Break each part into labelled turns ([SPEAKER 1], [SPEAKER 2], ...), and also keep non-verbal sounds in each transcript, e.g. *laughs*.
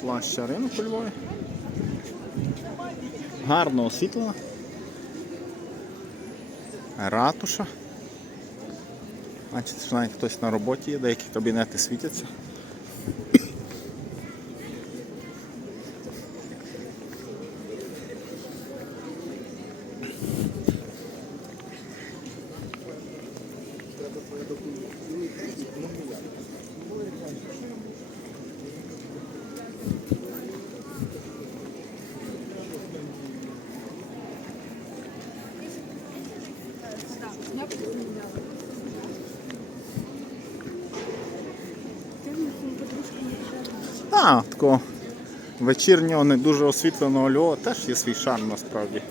[SPEAKER 1] Плаща ринок у Львові. Гарно освітлена. Ратуша. Бачите, що навіть хтось на роботі є, деякі кабінети світяться. А, такого вечірнього, не дуже освітленого Львова теж є свій шарм насправді.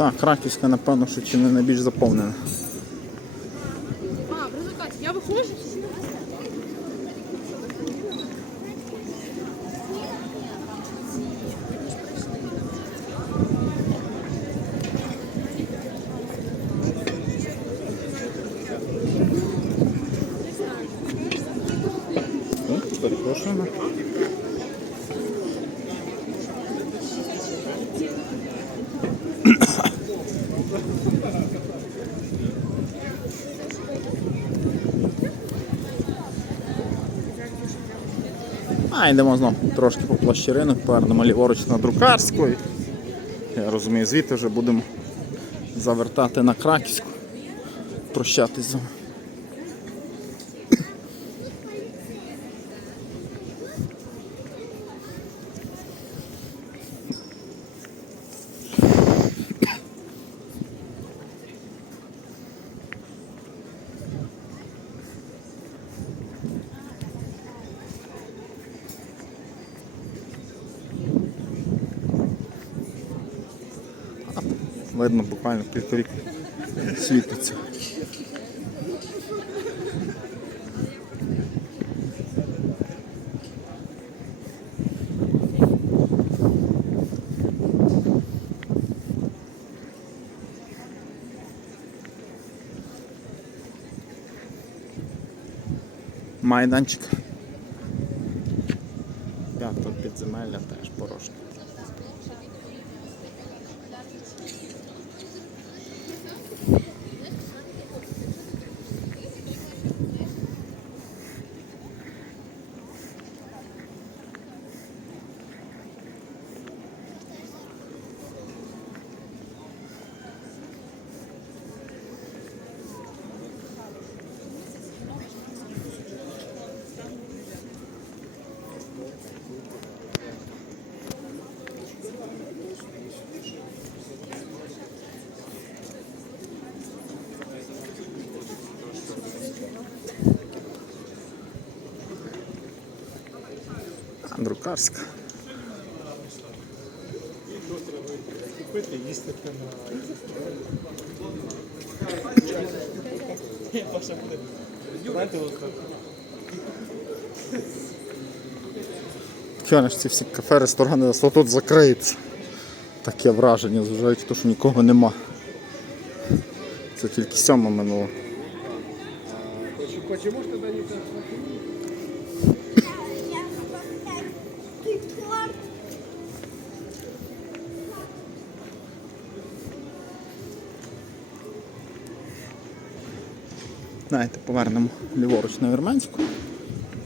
[SPEAKER 1] Так, Краківська, напевно, що чи не найбільш заповнена.
[SPEAKER 2] А, в результаті я виходжу.
[SPEAKER 1] Так, перепрошуємо. А, йдемо знову трошки по площі ринок, повернемо ліворуч на друкарську. Я розумію, звідти вже будемо завертати на Краківську, прощатись з вами. Видно, буквально півторік світиться. Майданчик. П'ятого підземелля теж порожнє. Друкарська.
[SPEAKER 3] купити, їздити на. Паша
[SPEAKER 1] ж ці всі кафе, ресторани нас тут закриються. Таке враження, зважаючи що нікого нема. Це тільки сьома минуло.
[SPEAKER 3] Ж тоді не так?
[SPEAKER 1] Знаєте, повернемо ліворуч на Вірменську.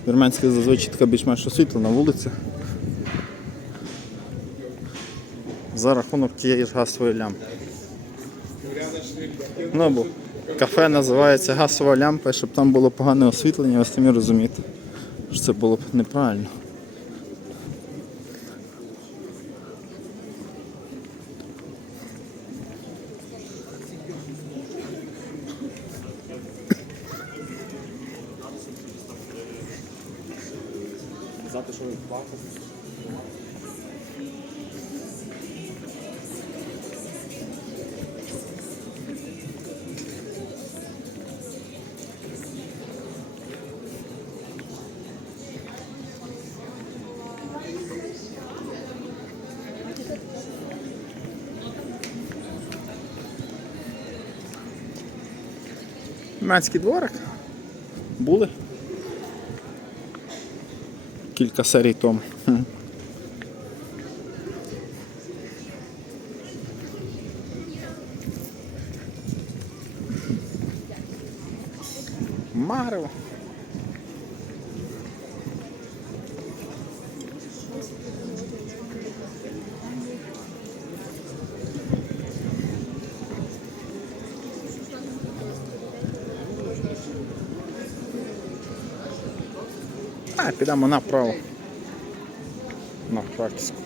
[SPEAKER 1] Вірменська зазвичай така більш-менш освітлена вулиця. За рахунок тієї ж газової лямпи. Ну, бо кафе називається газова лямпа, щоб там було погане освітлення, ви самі розумієте, що це було б неправильно.
[SPEAKER 4] Казати, що ви плакали.
[SPEAKER 1] Німецький дворик. Були. Кілька серій тому. Марево. А, підемо направо. На Краківську.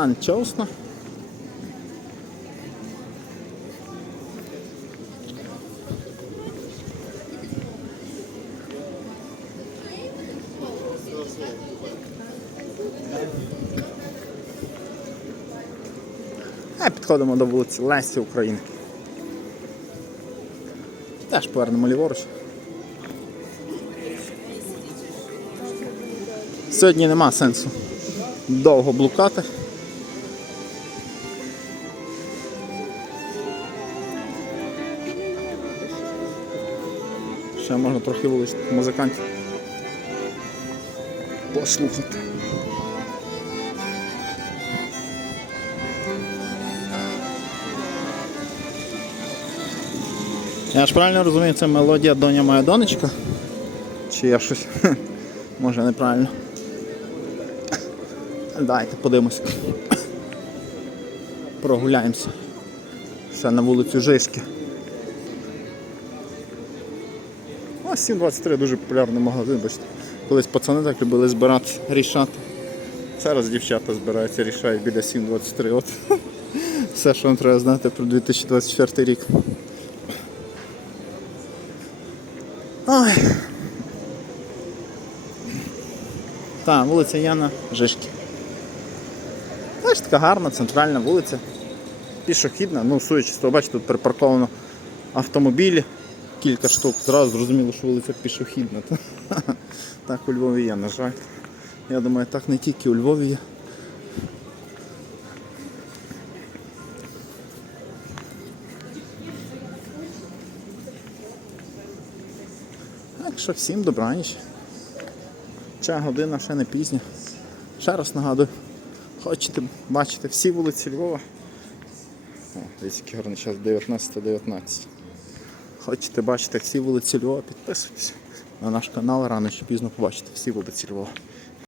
[SPEAKER 1] Анчоусно. А підходимо до вулиці Лесі України. Теж повернемо ліворуч. Сьогодні нема сенсу довго блукати. Ще можна трохи вуличних музикантів послухати. Я ж правильно розумію, це мелодія Доня моя донечка? Чи я щось *laughs* може неправильно? Давайте подивимось. Прогуляємося. Все на вулицю Жиськи. Ось 723 дуже популярний магазин, бачите. Колись пацани так любили збирати рішати. Зараз дівчата збираються, рішають біля 723. От *laughs* все, що вам треба знати про 2024 рік. Ой. Так, вулиця Яна Жишки. Теж така гарна центральна вулиця. Пішохідна, ну судячи з бачите, тут припарковано автомобілі, кілька штук. Зразу зрозуміло, що вулиця пішохідна. *laughs* Так у Львові є, на жаль. Я думаю, так не тільки у Львові є. Так що всім добраніч. Ця година ще не пізня. Ще раз нагадую, хочете бачити всі вулиці Львова. О, дивіться, який гарний час 19.19. Хочете бачити всі вулиці Львова, підписуйтесь на наш канал, рано чи пізно побачите всі вулиці Львова.